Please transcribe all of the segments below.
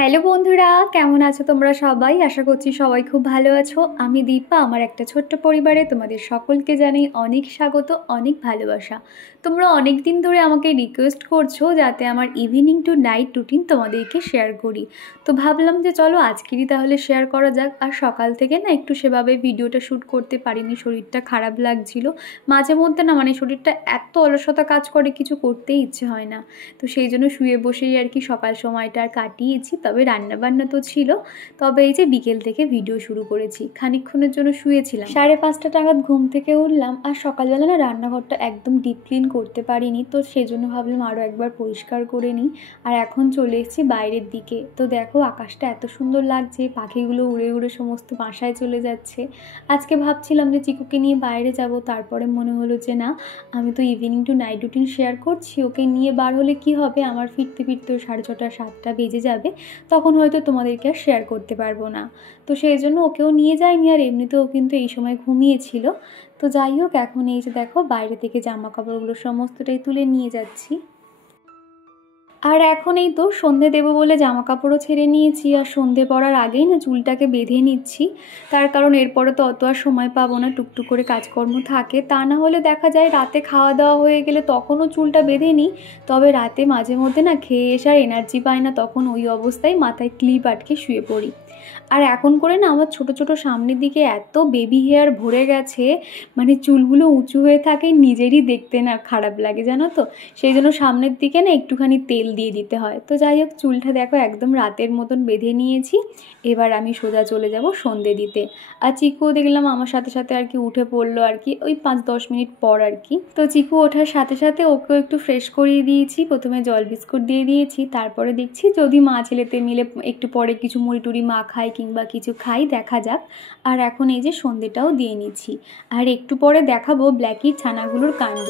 Hello বন্ধুরা, কেমন আছো তোমরা সবাই? আশা করছি সবাই খুব ভালো আছো। আমি দীপা, আমার একটা ছোট্ট পরিবারে তোমাদের সকলকে জানাই অনেক স্বাগত, অনেক ভালোবাসা। তোমরা অনেক দিন ধরে আমাকে রিকোয়েস্ট করছো যাতে আমার ইভিনিং টু নাইট রুটিন তোমাদেরকে শেয়ার করি। তো ভাবলাম যে চলো আজকেরই তাহলে শেয়ার করা যাক। আর সকাল থেকে না একটু সেভাবে ভিডিওটা শ্যুট করতে পারিনি, শরীরটা খারাপ লাগছিল। মাঝে মধ্যে না শরীরটা এত অলসতা কাজ করে, কিছু করতেই ইচ্ছে হয় না। তো সেই জন্য শুয়ে বসেই আর কি সকাল সময়টা আর কাটিয়েছি। তবে রান্নাবান্না তো ছিল, তবে এই যে বিকেল থেকে ভিডিও শুরু করেছি। খানিকক্ষণের জন্য শুয়েছিলাম, 5:30 নাগাদ ঘুম থেকে উঠলাম। আর সকালবেলা না রান্নাঘরটা একদম ডিপ ক্লিন করতে পারিনি, তো সেই জন্য ভাবলাম আরও একবার পরিষ্কার করে নিই। আর এখন চলে এসেছি বাইরের দিকে। তো দেখো আকাশটা এত সুন্দর লাগছে, পাখিগুলো উড়ে উড়ে সমস্ত বাসায় চলে যাচ্ছে। আজকে ভাবছিলাম যে চিকুকে নিয়ে বাইরে যাব, তারপরে মনে হলো যে না, আমি তো evening to night routine share করছি, ওকে নিয়ে বার হলে কি হবে, আমার ফিরতে ফিরতে 6:30 7টা বেজে যাবে, তখন হয়তো তোমাদেরকে আর শেয়ার করতে পারবো না। তো সেই জন্য ওকেও নিয়ে যাইনি। আর এমনিতেও কিন্তু এই সময় ঘুমিয়েছিল। তো যাই হোক, এখন এই যে দেখো বাইরে থেকে জামা কাপড়গুলো সমস্তটাই তুলে নিয়ে যাচ্ছি। আর এখন এই তো সন্ধে দেবো বলে জামা কাপড়ও ছেড়ে নিয়েছি। আর সন্ধে পড়ার আগেই না চুলটাকে বেঁধে নিচ্ছি, তার কারণ এরপরে তো অত আর সময় পাবো না, টুকটুক করে কাজকর্ম থাকে। তা না হলে দেখা যায় রাতে খাওয়া দাওয়া হয়ে গেলে তখনও চুলটা বেঁধে নিই। তবে রাতে মাঝে মধ্যে না খেয়ে এসে আর এনার্জি পাই না, তখন ওই অবস্থায় মাথায় ক্লিপ আটকে শুয়ে পড়ি। আর এখন করে না আমার ছোট ছোট সামনের দিকে এত বেবি হেয়ার ভরে গেছে, চুলগুলো উঁচু হয়ে থাকে, নিজেরই দেখতে না খারাপ লাগে জানো তো। সেই জন্য সামনের দিকে না একটুখানি তেল দিয়ে দিতে হয়। তো যাই হোক, চুলটা দেখো একদম রাতের মতন বেঁধে নিয়েছি। এবার আমি সোজা চলে যাব সন্ধে দিতে। আর চিকুও দেখলাম আমার সাথে সাথে আর কি উঠে পড়লো, আর কি ওই 5-10 মিনিট পর আর কি। তো চিকু ওঠার সাথে সাথে ওকেও একটু ফ্রেশ করিয়ে দিয়েছি। প্রথমে জল বিস্কুট দিয়ে দিয়েছি, তারপরে দেখছি যদি মা ছেলেতে মিলে একটু পরে কিছু মুড়ি টুড়ি মা খাই কিংবা কিছু খাই, দেখা যাক। আর এখন এই যে সন্ধেটাও দিয়ে নিচ্ছি। আর একটু পরে দেখাবো ব্ল্যাকির ছানাগুলোর কাণ্ড।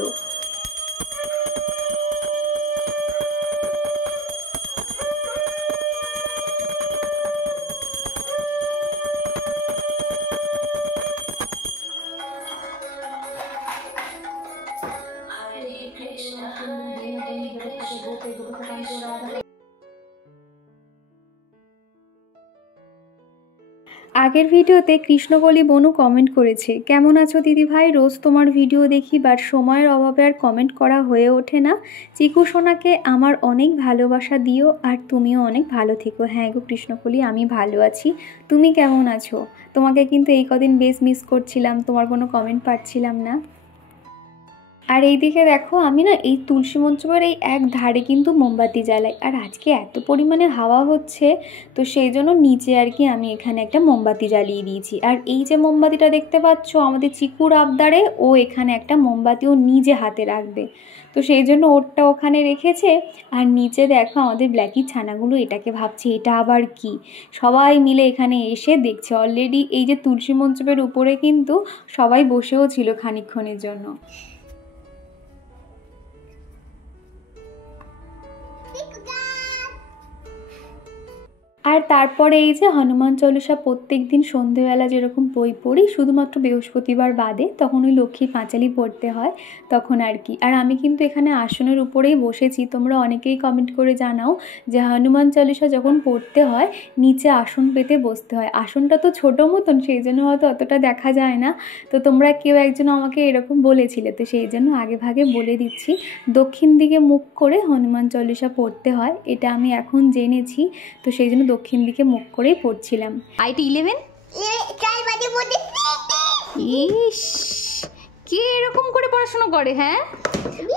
আগের ভিডিওতে কৃষ্ণকলি বনু কমেন্ট করেছে, কেমন আছো দিদি ভাই, রোজ তোমার ভিডিও দেখি বাট সময়ের অভাবে আর কমেন্ট করা হয়ে ওঠে না। চিকু সোনাকে আমার অনেক ভালোবাসা দিও, আর তুমিও অনেক ভালো থেকো। হ্যাঁ গো কৃষ্ণকলি, আমি ভালো আছি, তুমি কেমন আছো? তোমাকে কিন্তু এই কদিন বেশ মিস করছিলাম, তোমার কোনো কমেন্ট পাচ্ছিলাম না। আর এই দিকে দেখো আমি না এই তুলসী মঞ্চের এই এক ধারে কিন্তু মোমবাতি জ্বালাই। আর আজকে এত পরিমাণে হাওয়া হচ্ছে, তো সেই জন্য নিচে আর কি আমি এখানে একটা মোমবাতি জ্বালিয়ে দিয়েছি। আর এই যে মোমবাতিটা দেখতে পাচ্ছ, আমাদের চিকুর আবদারে ও এখানে একটা মোমবাতি ও নিজে হাতে রাখবে, তো সেই জন্য ওরটা ওখানে রেখেছে। আর নিচে দেখো আমাদের ব্ল্যাকির ছানাগুলো এটাকে ভাবছে এটা আবার কি, সবাই মিলে এখানে এসে দেখছে। অলরেডি এই যে তুলসী মঞ্চের উপরে কিন্তু সবাই বসেও ছিল খানিকক্ষণের জন্য। আর তারপরে এই যে হনুমান চল্লিশা প্রত্যেক দিন সন্ধেবেলা যেরকম বই পড়ি, শুধুমাত্র বৃহস্পতিবার বাদে, তখন ওই লক্ষ্মী পাঁচালি পড়তে হয় তখন আর কি। আর আমি কিন্তু এখানে আসনের উপরেই বসেছি। তোমরা অনেকেই কমেন্ট করে জানাও যে হনুমান চল্লিশা যখন পড়তে হয় নিচে আসন পেতে বসতে হয়। আসনটা তো ছোটো মতন, সেই জন্য হয়তো অতটা দেখা যায় না। তো তোমরা কেউ একজন আমাকে এরকম বলেছিলে, তো সেই জন্য আগে ভাগে বলে দিচ্ছি, দক্ষিণ দিকে মুখ করে হনুমান চল্লিশা পড়তে হয়, এটা আমি এখন জেনেছি। তো সেই জন্য দক্ষিণ দিকে মুখ করেই পড়ছিলাম। আইটি 11 ইস, কে এরকম করে পড়াশোনা করে? হ্যাঁ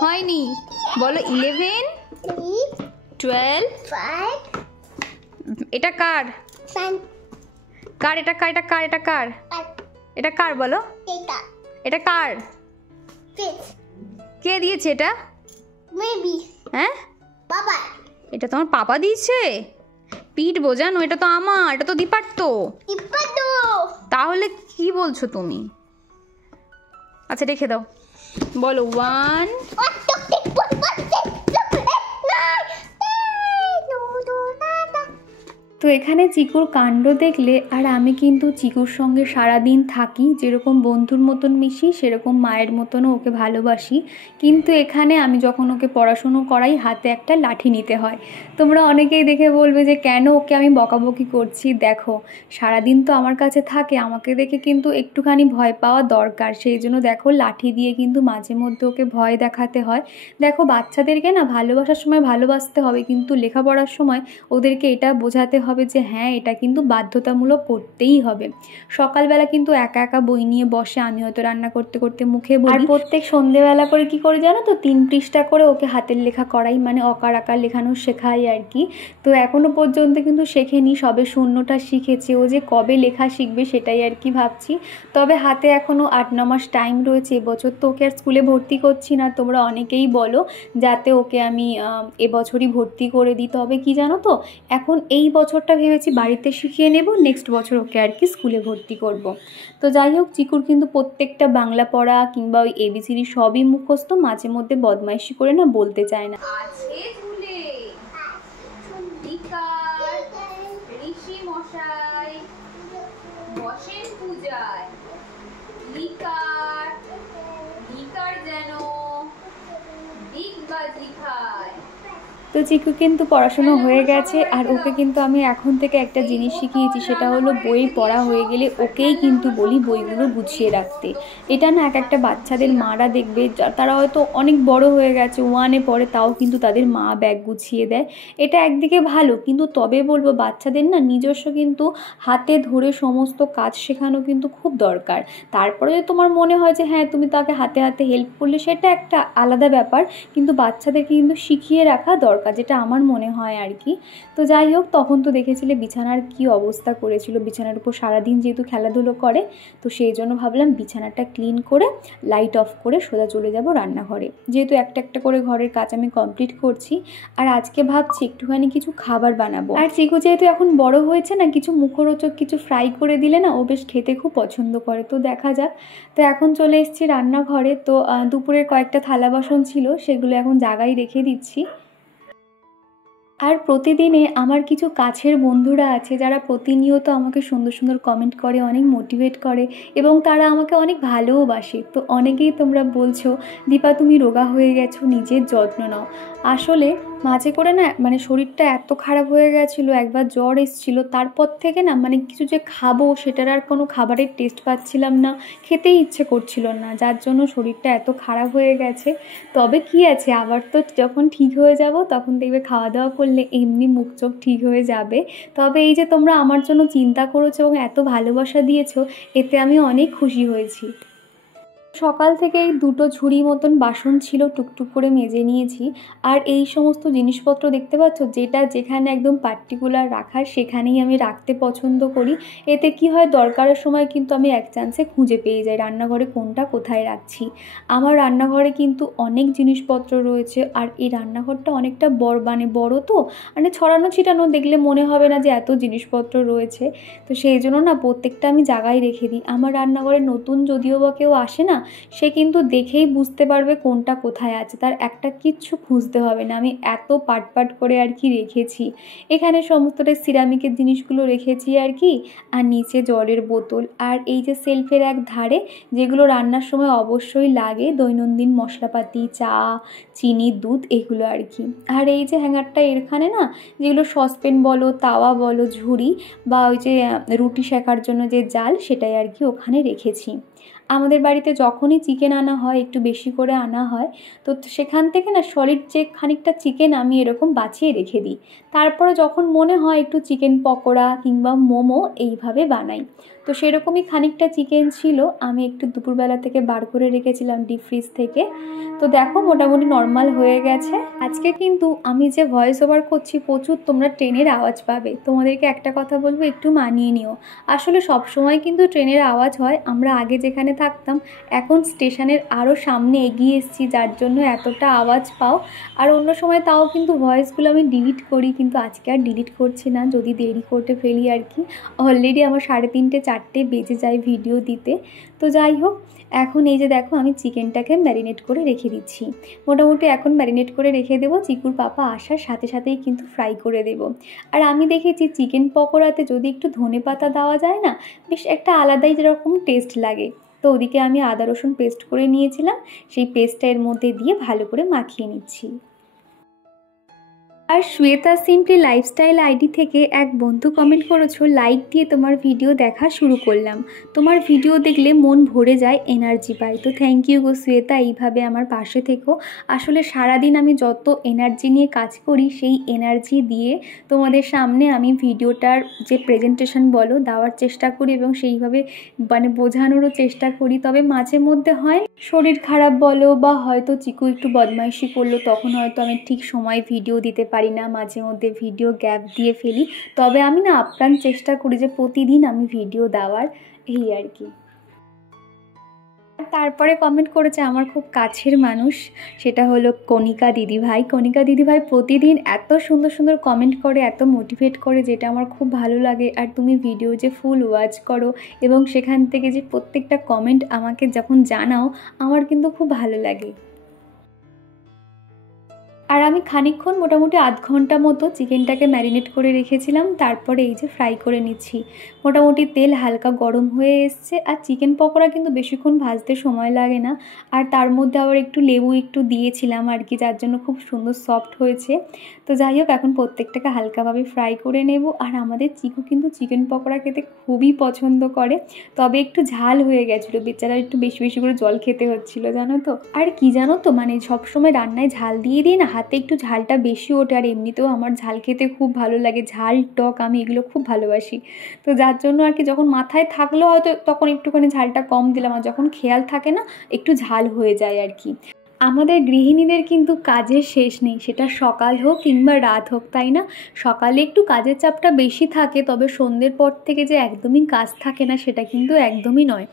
হয়নি, বলো 11 12 এটা কার কার এটা কার এটা কার এটা কার এটা কার বলো, এটা কার, কে দিয়েছে এটা? হ্যাঁ বাবা, এটা তোমার পাপা দিয়েছে? পিঠ বোঝানো, এটা তো আমার, এটা তো দীপার। তো তাহলে কি বলছো তুমি? আচ্ছা রেখে দাও, বলো 1 2 তো এখানে চিকুর কাণ্ড দেখলে, আর আমি কিন্তু চিকুর সঙ্গে সারাদিন থাকি, যেরকম বন্ধুর মতন মিশি সেরকম মায়ের মতনও ওকে ভালোবাসি। কিন্তু এখানে আমি যখন ওকে পড়াশুনো করাই হাতে একটা লাঠি নিতে হয়। তোমরা অনেকেই দেখে বলবে যে কেন ওকে আমি বকাবকি করছি। দেখো, সারাদিন তো আমার কাছে থাকে, আমাকে দেখে কিন্তু একটুখানি ভয় পাওয়া দরকার। সেই জন্য দেখো লাঠি দিয়ে কিন্তু মাঝে মধ্যে ওকে ভয় দেখাতে হয়। দেখো, বাচ্চাদেরকে না ভালোবাসার সময় ভালোবাসতে হবে, কিন্তু লেখাপড়ার সময় ওদেরকে এটা বোঝাতে হবে যে হ্যাঁ, এটা কিন্তু বাধ্যতামূলক করতেই হবে। সকালবেলা কিন্তু একা একা বই নিয়ে বসে, আমি হয়তো রান্না করতে করতে মুখে বলি। আর প্রত্যেক সন্ধেবেলা করে কি করে জানো তো, 3 পৃষ্ঠা করে ওকে হাতের লেখা করাই, মানে অকার আকার লেখানো শেখাই আর কি। তো এখনো পর্যন্ত কিন্তু শেখেনি, সবে শূন্যটা শিখেছে। ও যে কবে লেখা শিখবে সেটাই আর কি ভাবছি। তবে হাতে এখনও 8-9 মাস টাইম রয়েছে। এবছর তো ওকে আর স্কুলে ভর্তি করছি না, তোমরা অনেকেই বলো যাতে ওকে আমি এবছরই ভর্তি করে দিই। তবে কি জানো তো, এখন এই বছরটা ভেবেছি বাড়িতে শিখিয়ে নেব, নেক্সট বছর ওকে আর কি স্কুলে ভর্তি করব। তো যাই হোক, চিকুর কিন্তু প্রত্যেকটা বাংলা পড়া কিংবা ওই এবিসিডি সবই মুখস্থ, মাঝে মধ্যে বদমাইশি করে না বলতে চায় না। ঋষি মশাই বসেন পূজায়, লিকার যেন ডিগবাজি খায়। তো চিকু কিন্তু পড়াশোনা হয়ে গেছে, আর ওকে কিন্তু আমি এখন থেকে একটা জিনিস শিখিয়েছি, সেটা হলো বই পড়া হয়ে গেলে ওকেই কিন্তু বলি বইগুলো গুছিয়ে রাখতে। এটা না এক একটা বাচ্চাদের মারা দেখবে, তারা হয়তো অনেক বড় হয়ে গেছে, 1-এ পড়ে, তাও কিন্তু তাদের মা ব্যাগ গুছিয়ে দেয়। এটা একদিকে ভালো, কিন্তু তবে বলবো বাচ্চাদের না নিজস্ব কিন্তু হাতে ধরে সমস্ত কাজ শেখানো কিন্তু খুব দরকার। তারপরে যদি তোমার মনে হয় যে হ্যাঁ তুমি তাকে হাতে হাতে হেল্প করলে, সেটা একটা আলাদা ব্যাপার, কিন্তু বাচ্চাদেরকে কিন্তু শিখিয়ে রাখা দরকার, যেটা আমার মনে হয় আর কি। তো যাই হোক, তখন তো দেখেছিলে বিছানার কি অবস্থা করেছিল। বিছানার উপর সারাদিন যেহেতু খেলাধুলো করে, তো সেই জন্য ভাবলাম বিছানাটা ক্লিন করে লাইট অফ করে সোজা চলে যাব রান্নাঘরে, যেহেতু একটা একটা করে ঘরের কাজ আমি কমপ্লিট করছি। আর আজকে ভাবছি একটুখানি কিছু খাবার বানাবো। আর চিকু যেহেতু এখন বড় হয়েছে না, কিছু মুখরোচক কিছু ফ্রাই করে দিলে না ও বেশ খেতে খুব পছন্দ করে। তো দেখা যাক। তো এখন চলে এসেছি রান্নাঘরে। তো দুপুরের কয়েকটা থালা বাসন ছিল, সেগুলো এখন জায়গায় রেখে দিচ্ছি। আর প্রতিদিনে আমার কিছু কাছের বন্ধুরা আছে যারা প্রতিনিয়ত আমাকে সুন্দর সুন্দর কমেন্ট করে, অনেক মোটিভেট করে, এবং তারা আমাকে অনেক ভালোওবাসে। তো অনেকেই তোমরা বলছো দীপা তুমি রোগা হয়ে গেছো, নিজের যত্ন নাও। আসলে মাঝে করে না মানে শরীরটা এত খারাপ হয়ে গেছিলো, একবার জ্বর এসেছিলো, তারপর থেকে না মানে কিছু যে খাবো সেটার আর কোনো খাবারের টেস্ট পাচ্ছিলাম না, খেতেই ইচ্ছে করছিল না, যার জন্য শরীরটা এত খারাপ হয়ে গেছে। তবে কি আছে, আবার তো যখন ঠিক হয়ে যাব তখন দেখবে খাওয়া দাওয়া করলে এমনি মুখ চোখ ঠিক হয়ে যাবে। তবে এই যে তোমরা আমার জন্য চিন্তা করেছো এবং এত ভালোবাসা দিয়েছো, এতে আমি অনেক খুশি হয়েছি। সকাল থেকে এই 2টো ঝুড়ি মতন বাসন ছিল, টুকটুক করে মেজে নিয়েছি। আর এই সমস্ত জিনিসপত্র দেখতে পাচ্ছ, যেটা যেখানে একদম পার্টিকুলার রাখার সেখানেই আমি রাখতে পছন্দ করি। এতে কি হয়, দরকারের সময় কিন্তু আমি এক চান্সে খুঁজে পেয়ে যাই রান্নাঘরে কোনটা কোথায় রাখছি। আমার রান্নাঘরে কিন্তু অনেক জিনিসপত্র রয়েছে, আর এই রান্নাঘরটা অনেকটা বড় তো, মানে ছড়ানো ছিটানো, দেখলে মনে হবে না যে এত জিনিসপত্র রয়েছে। তো সেই জন্য না প্রত্যেকটা আমি জায়গায় রেখে দিই। আমার রান্নাঘরে নতুন যদিও বা কেউ আসে না, সে কিন্তু দেখেই বুঝতে পারবে কোনটা কোথায় আছে, তার একটা কিচ্ছু খুঁজতে হবে না। আমি এত পাট করে আর কি রেখেছি। এখানে সমস্তটা সিরামিকের জিনিসগুলো রেখেছি আর কি, আর নিচে জলের বোতল, আর এই যে সেলফের এক ধারে যেগুলো রান্নার সময় অবশ্যই লাগে, দৈনন্দিন মশলাপাতি, চা, চিনি, দুধ, এগুলো আর কি। আর এই যে হ্যাঙ্গারটা এখানে না, যেগুলো সসপ্যান বলো, তাওয়া বলো, ঝুড়ি, বা ওই যে রুটি শেখার জন্য যে জাল, সেটাই আর কি ওখানে রেখেছি। আমাদের বাড়িতে যখনই চিকেন আনা হয়, একটু বেশি করে আনা হয়, তো সেখান থেকে না সলিড যে খানিকটা চিকেন আমি এরকম বাছিয়ে রেখে দিই। তারপরে যখন মনে হয় একটু চিকেন পকোড়া কিংবা মোমো এইভাবে বানাই। তো সেরকমই খানিকটা চিকেন ছিল, আমি একটু দুপুরবেলা থেকে বার করে রেখেছিলাম ডিপ ফ্রিজ থেকে। তো দেখো মোটামুটি নর্মাল হয়ে গেছে। আজকে কিন্তু আমি যে ভয়েস ওভার করছি, প্রচুর তোমরা ট্রেনের আওয়াজ পাবে। তোমাদেরকে একটা কথা বলবো, একটু মানিয়ে নিও। আসলে সব সময় কিন্তু ট্রেনের আওয়াজ হয়। আমরা আগে যেখানে থাকতাম, এখন স্টেশনের আরও সামনে এগিয়ে এসেছি, যার জন্য এতটা আওয়াজ পাও। আর অন্য সময় তাও কিন্তু ভয়েসগুলো আমি ডিলিট করি, কিন্তু আজকে আর ডিলিট করছি না, যদি দেরি করতে ফেলি আর কি। অলরেডি আমার 3:30 4টে বেজে যায় ভিডিও দিতে। তো যাই হোক, এখন এই যে দেখো আমি চিকেনটাকে ম্যারিনেট করে রেখে দিচ্ছি। মোটামুটি এখন ম্যারিনেট করে রেখে দেবো, চিকুর পাপা আসার সাথে সাথেই কিন্তু ফ্রাই করে দেবো। আর আমি দেখেছি চিকেন পকোড়াতে যদি একটু ধনেপাতা দেওয়া যায় না, বেশ একটা আলাদাই যেরকম টেস্ট লাগে। তো ওদিকে আমি আদা রসুন পেস্ট করে নিয়েছিলাম, সেই পেস্টটা এর মধ্যে দিয়ে ভালো করে মাখিয়ে নিচ্ছি। আর শ্বেতা সিম্পলি লাইফস্টাইল আইডি থেকে এক বন্ধু কমেন্ট করেছো, লাইক দিয়ে তোমার ভিডিও দেখা শুরু করলাম, তোমার ভিডিও দেখলে মন ভরে যায়, এনার্জি পাই। তো থ্যাংক ইউ গো শ্বেতা, এইভাবে আমার পাশে থেকো। আসলে সারাদিন আমি যত এনার্জি নিয়ে কাজ করি, সেই এনার্জি দিয়ে তোমাদের সামনে আমি ভিডিওটার যে প্রেজেন্টেশন বলো দেওয়ার চেষ্টা করি এবং সেইভাবে মানে বোঝানোরও চেষ্টা করি। তবে মাঝে মধ্যে হয় শরীর খারাপ বলো বা হয়তো চিকু একটু বদমাইশি করলো, তখন হয়তো আমি ঠিক সময় ভিডিও দিতে পারি না, মাঝে মধ্যে ভিডিও গ্যাপ দিয়ে ফেলি। তবে আমি না আপ্রাণ চেষ্টা করি যে প্রতিদিন আমি ভিডিও দেওয়ার, এই আর কি। তারপরে কমেন্ট করেছে আমার খুব কাছের মানুষ, সেটা হলো কণিকা দিদিভাই। কণিকা দিদিভাই প্রতিদিন এত সুন্দর সুন্দর কমেন্ট করে, এত মোটিভেট করে, যেটা আমার খুব ভালো লাগে। আর তুমি ভিডিও যে ফুল ওয়াচ করো এবং সেখান থেকে যে প্রত্যেকটা কমেন্ট আমাকে যখন জানাও, আমার কিন্তু খুব ভালো লাগে। আর আমি খানিকক্ষণ মোটামুটি আধ ঘন্টা মতো চিকেনটাকে ম্যারিনেট করে রেখেছিলাম, তারপরে এই যে ফ্রাই করে নিচ্ছি। মোটামুটি তেল হালকা গরম হয়ে এসছে। আর চিকেন পকোড়া কিন্তু বেশিক্ষণ ভাজতে সময় লাগে না, আর তার মধ্যে আবার একটু লেবু একটু দিয়েছিলাম আর কি, যার জন্য খুব সুন্দর সফট হয়েছে। তো যাই হোক, এখন প্রত্যেকটাকে হালকাভাবে ফ্রাই করে নেব। আর আমাদের চিকু কিন্তু চিকেন পকোড়া খেতে খুবই পছন্দ করে, তবে একটু ঝাল হয়ে গেছিলো, বেচারা একটু বেশি বেশি করে জল খেতে হচ্ছিলো জানো তো। আর কি জানো তো, মানে সবসময় রান্নায় ঝাল দিয়ে দিই না, হাতে একটু ঝালটা বেশি ওঠে। আর এমনিতেও আমার ঝাল খেতে খুব ভালো লাগে, ঝাল টক আমি এগুলো খুব ভালোবাসি। তো যার জন্য আর কি, যখন মাথায় থাকলেও হয়তো তখন একটুখানি ঝালটা কম দিলাম, আর যখন খেয়াল থাকে না একটু ঝাল হয়ে যায় আর কি। আমাদের গৃহিণীদের কিন্তু কাজের শেষ নেই, সেটা সকাল হোক কিংবা রাত হোক, তাই না? সকালে একটু কাজের চাপটা বেশি থাকে, তবে সন্ধ্যের পর থেকে যে একদমই কাজ থাকে না, সেটা কিন্তু একদমই নয়।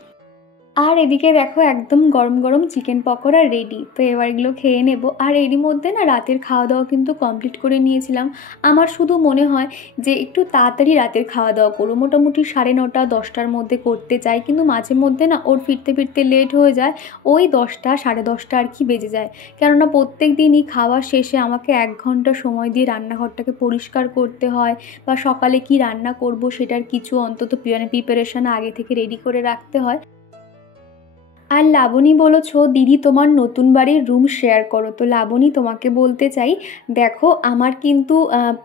আর এদিকে দেখো একদম গরম গরম চিকেন পকোড়া রেডি। তো এবার এগুলো খেয়ে নেব। আর এরই মধ্যে না রাতের খাওয়া দাওয়া কিন্তু কমপ্লিট করে নিয়েছিলাম। আমার শুধু মনে হয় যে একটু তাড়াতাড়ি রাতের খাওয়া দাওয়া করো, মোটামুটি 9:30 10টার মধ্যে করতে চাই, কিন্তু মাঝে মধ্যে না ওর ফিরতে ফিরতে লেট হয়ে যায়, ওই 10টা 10:30 আর কি বেজে যায়। কেননা প্রত্যেক দিনই খাওয়া শেষে আমাকে 1 ঘন্টা সময় দিয়ে রান্নাঘরটাকে পরিষ্কার করতে হয়, বা সকালে কি রান্না করব সেটার কিছু অন্তত প্রিপারেশন আগে থেকে রেডি করে রাখতে হয়। আর লাবণী বলেছ দিদি তোমার নতুন বাড়ির রুম শেয়ার করো। তো লাবণী তোমাকে বলতে চাই, দেখো আমার কিন্তু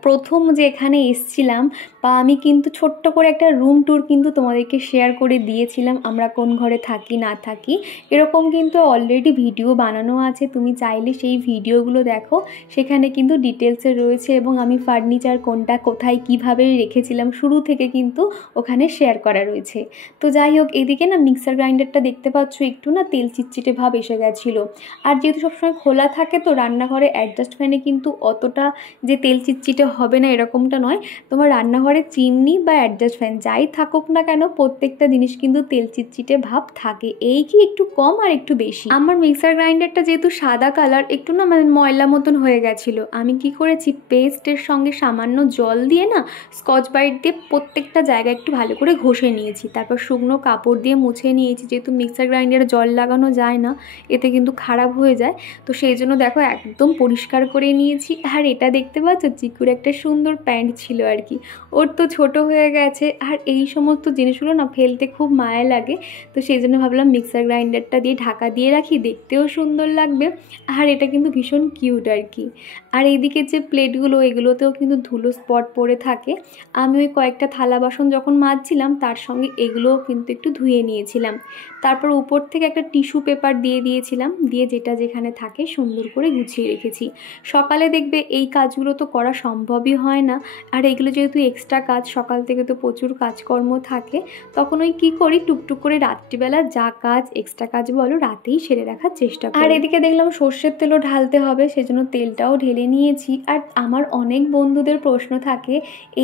প্রথম যে এখানে এসছিলাম, বা আমি কিন্তু ছোট্ট করে একটা রুম ট্যুর কিন্তু তোমাদেরকে শেয়ার করে দিয়েছিলাম, আমরা কোন ঘরে থাকি না থাকি, এরকম কিন্তু অলরেডি ভিডিও বানানো আছে, তুমি চাইলে সেই ভিডিওগুলো দেখো, সেখানে কিন্তু ডিটেলসে রয়েছে, এবং আমি ফার্নিচার কোনটা কোথায় কিভাবে রেখেছিলাম শুরু থেকে কিন্তু ওখানে শেয়ার করা রয়েছে। তো যাই হোক, এদিকে না মিক্সার গ্রাইন্ডারটা দেখতে পাচ্ছ একটু না তেল চিটচিটে ভাব এসে গেছিলো। আর যেহেতু সবসময় খোলা থাকে, তো রান্নাঘরে অ্যাডজাস্ট ফ্যানে কিন্তু অতটা যে তেল চিটচিটে হবে না এরকমটা নয়। তোমার রান্নাঘরে চিমনি বা অ্যাডজাস্ট ফ্যান যাই থাকুক না কেন, প্রত্যেকটা জিনিস কিন্তু তেল চিটচিটে ভাব থাকে, এই কি একটু কম আর একটু বেশি। আমার মিক্সার গ্রাইন্ডারটা যেহেতু সাদা কালার, একটু না মানে ময়লা মতন হয়ে গেছিলো, আমি কি করেছি পেস্টের সঙ্গে সামান্য জল দিয়ে না স্কচ ব্রাইট দিয়ে প্রত্যেকটা জায়গায় একটু ভালো করে ঘষে নিয়েছি, তারপর শুকনো কাপড় দিয়ে মুছে নিয়েছি, যেহেতু মিক্সার গ্রাইন্ডারে জল লাগানো যায় না, এতে কিন্তু খারাপ হয়ে যায়। তো সেই জন্য দেখো একদম পরিষ্কার করে নিয়েছি। আর এটা দেখতে পাচ্ছ চিকুর একটা সুন্দর প্যান্ট ছিল আর কি, ওর তো ছোট হয়ে গেছে, আর এই সমস্ত জিনিসগুলো না ফেলতে খুব মায়া লাগে। তো সেই জন্য ভাবলাম মিক্সার গ্রাইন্ডারটা দিয়ে ঢাকা দিয়ে রাখি, দেখতেও সুন্দর লাগবে, আর এটা কিন্তু ভীষণ কিউট আর কি। আর এইদিকে যে প্লেটগুলো, এগুলোতেও কিন্তু ধুলো স্পট পড়ে থাকে, আমি ওই কয়েকটা থালা বাসন যখন মাজছিলাম তার সঙ্গে এগুলোও কিন্তু একটু ধুয়ে নিয়েছিলাম। তারপর উপর থেকে একটা টিস্যু পেপার দিয়ে দিয়েছিলাম, দিয়ে যেটা যেখানে থাকে সুন্দর করে গুছিয়ে রেখেছি। সকালে দেখবে এই কাজগুলো তো করা সম্ভবই হয় না, আর এগুলো যেহেতু এক্সট্রা কাজ, সকাল থেকে তো প্রচুর কাজকর্ম থাকে, তখন ওই কী করি টুকটুক করে রাত্রিবেলা যা কাজ এক্সট্রা কাজ বলো রাতেই সেরে রাখার চেষ্টা করি। আর এদিকে দেখলাম সর্ষের তেলও ঢালতে হবে, সেজন্য তেলটাও ঢেলে নিয়েছি। আর আমার অনেক বন্ধুদের প্রশ্ন থাকে,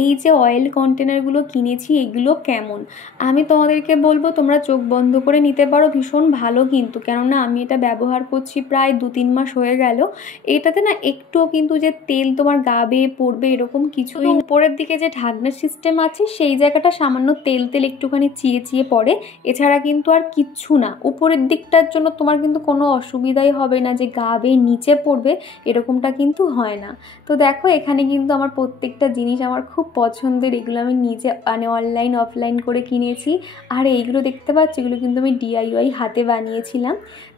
এই যে অয়েল কন্টেনারগুলো কিনেছি এগুলো কেমন? আমি তোমাদেরকে বলবো তোমরা চোখ বন্ধ করে নিতে পারো, ভীষণ ভীষণ ভালো কিন্তু, কেননা আমি এটা ব্যবহার করছি প্রায় 2-3 মাস হয়ে গেল। এটাতে না একটুও কিন্তু যে তেল তোমার গা বেয়ে পড়বে এরকম কিছুই, উপরের দিকে যে ঢাকনার সিস্টেম আছে সেই জায়গাটা সামান্য তেল তেল একটুখানি চিয়ে পড়ে, এছাড়া কিন্তু আর কিচ্ছু না। উপরের দিকটার জন্য তোমার কিন্তু কোনো অসুবিধাই হবে না যে গা বেয়ে নিচে পড়বে, এরকমটা কিন্তু হয় না। তো দেখো এখানে কিন্তু আমার প্রত্যেকটা জিনিস আমার খুব পছন্দের, এগুলো আমি নিজে মানে অনলাইন অফলাইন করে কিনেছি। আর এইগুলো দেখতে পাচ্ছি, এগুলো কিন্তু আমি DIY হাতে বানিয়েছিলাম।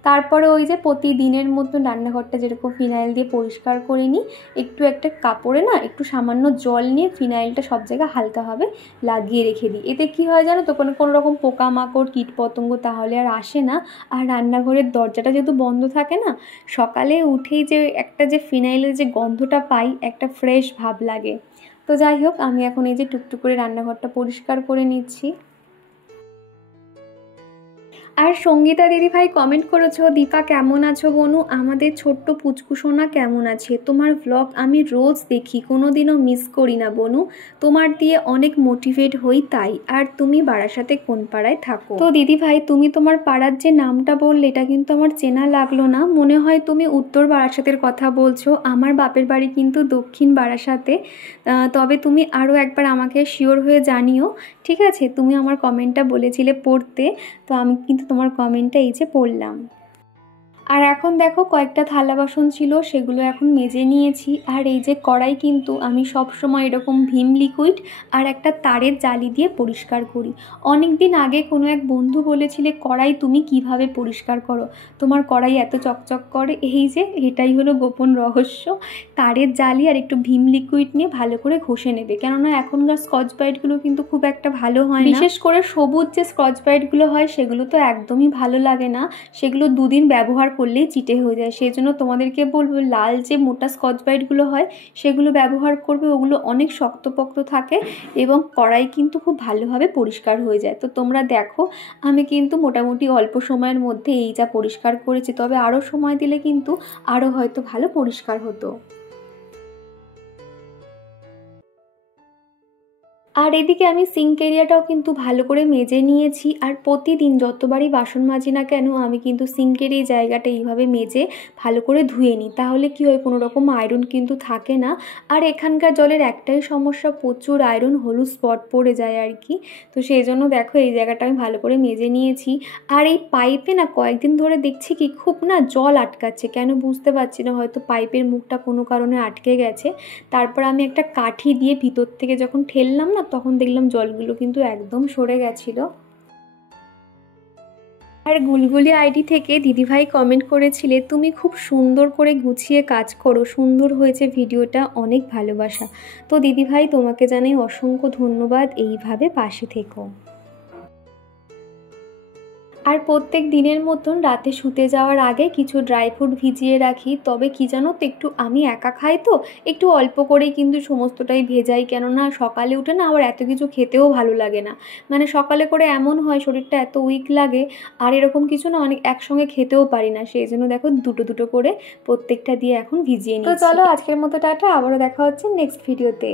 তারপরে ওই যে প্রতিদিনের মতো রান্নাঘরটা যেরকম ফিনাইল দিয়ে পরিষ্কার করে নিই, একটু একটা কাপড়ে না একটু সামান্য জল নিয়ে ফিনাইলটা সব জায়গায় হালকাভাবে লাগিয়ে রেখে দিই। এতে কি হয় জানো তো, কোনো রকম পোকামাকড় কীটপতঙ্গ তাহলে আর আসে না। আর রান্নাঘরের দরজাটা যেহেতু বন্ধ থাকে না, সকালে উঠেই যে একটা যে ফিনাইলের যে গন্ধটা পাই, একটা ফ্রেশ ভাব লাগে। তো যাই হোক, আমি এখন এই যে টুকটুক করে রান্নাঘরটা পরিষ্কার করে নিচ্ছি। আর সঙ্গীতা দিদিভাই কমেন্ট করেছো, দীপা কেমন আছো বনু, আমাদের ছোট্ট পুচকু সোনা কেমন আছে, তোমার ব্লগ আমি রোজ দেখি, কোনো দিনও মিস করি না বনু, তোমার দিয়ে অনেক মোটিভেট হই তাই। আর তুমি বারাসাতে কোন পাড়ায় থাকো? তো দিদিভাই, তুমি তোমার পাড়ার যে নামটা বললে এটা কিন্তু আমার চেনা লাগলো না, মনে হয় তুমি উত্তর বারাসাতের কথা বলছো। আমার বাপের বাড়ি কিন্তু দক্ষিণ বারাসাতে। তবে তুমি আরও একবার আমাকে শিওর হয়ে জানিও, ঠিক আছে? তুমি আমার কমেন্টটা বলেছিলে পড়তে, তো আমি কিন্তু তোমার কমেন্টটা এই যে পড়লাম। আর এখন দেখো কয়েকটা থালা বাসন ছিল, সেগুলো এখন মেজে নিয়েছি। আর এই যে কড়াই কিন্তু আমি সব সময় এরকম ভিম লিকুইড আর একটা তারের জালি দিয়ে পরিষ্কার করি। অনেক দিন আগে কোনো এক বন্ধু বলেছিলে, কড়াই তুমি কিভাবে পরিষ্কার করো, তোমার কড়াই এত চকচক করে। এই যে এটাই হলো গোপন রহস্য, তারের জালি আর একটু ভিম লিকুইড নিয়ে ভালো করে ঘষে নেবে, কেননা এখনকার স্কচ ব্রাইটগুলো কিন্তু খুব একটা ভালো হয় না, বিশেষ করে সবুজ যে স্কচ ব্রাইটগুলো হয় সেগুলো তো একদমই ভালো লাগে না, সেগুলো 2 দিন ব্যবহার করলেই চিটে হয়ে যায়। সেই জন্য তোমাদেরকে বলবো, লাল যে মোটা স্কচ ব্রাইটগুলো হয় সেগুলো ব্যবহার করবে, ওগুলো অনেক শক্তপোক্ত থাকে এবং কড়াই কিন্তু খুব ভালোভাবে পরিষ্কার হয়ে যায়। তো তোমরা দেখো, আমি কিন্তু মোটামুটি অল্প সময়ের মধ্যে এই যা পরিষ্কার করেছি, তবে আরও সময় দিলে কিন্তু আরও হয়তো ভালো পরিষ্কার হতো। আর এদিকে আমি সিঙ্ক এরিয়াটাও কিন্তু ভালো করে মেজে নিয়েছি। আর প্রতিদিন যতবারই বাসন মাজি না কেন, আমি কিন্তু সিঙ্কের এই জায়গাটা এইভাবে মেজে ভালো করে ধুয়ে নিই, তাহলে কি হয়, কোনো রকম আয়রন কিন্তু থাকে না। আর এখানকার জলের একটাই সমস্যা, প্রচুর আয়রন, হলুদ স্পট পড়ে যায় আর কি। তো সেই জন্য দেখো এই জায়গাটা আমি ভালো করে মেজে নিয়েছি। আর এই পাইপে না কয়েকদিন ধরে দেখছি কি খুব না জল আটকাচ্ছে, কেন বুঝতে পারছি না, হয়তো পাইপের মুখটা কোনো কারণে আটকে গেছে। তারপর আমি একটা কাঠি দিয়ে ভিতর থেকে যখন ঠেললাম না, তখন দেখলাম জলগুলো কিন্তু একদম সরে গেছিল। আর গুলগুলি আইডি থেকে দিদিভাই কমেন্ট করেছিলে, তুমি খুব সুন্দর করে গুছিয়ে কাজ করো, সুন্দর হয়েছে ভিডিওটা, অনেক ভালোবাসা। তো দিদিভাই তোমাকে জানাই অসংখ্য ধন্যবাদ, এইভাবে পাশে থেকো। আর প্রত্যেক দিনের মতন রাতে শুতে যাওয়ার আগে কিছু ড্রাই ফ্রুট ভিজিয়ে রাখি। তবে কি জানো তো, একটু আমি একা খাই তো একটু অল্প করেই কিন্তু সমস্তটাই ভেজাই, কেননা সকালে উঠে না আবার এত কিছু খেতেও ভালো লাগে না। মানে সকালে করে এমন হয় শরীরটা এত উইক লাগে, আর এরকম কিছু না অনেক একসঙ্গে খেতেও পারি না, সেই জন্য দেখো দুটো দুটো করে প্রত্যেকটা দিয়ে এখন ভিজিয়ে নিই। তো চলো আজকের মতো টাটা, আবারও দেখা হচ্ছে নেক্সট ভিডিওতে।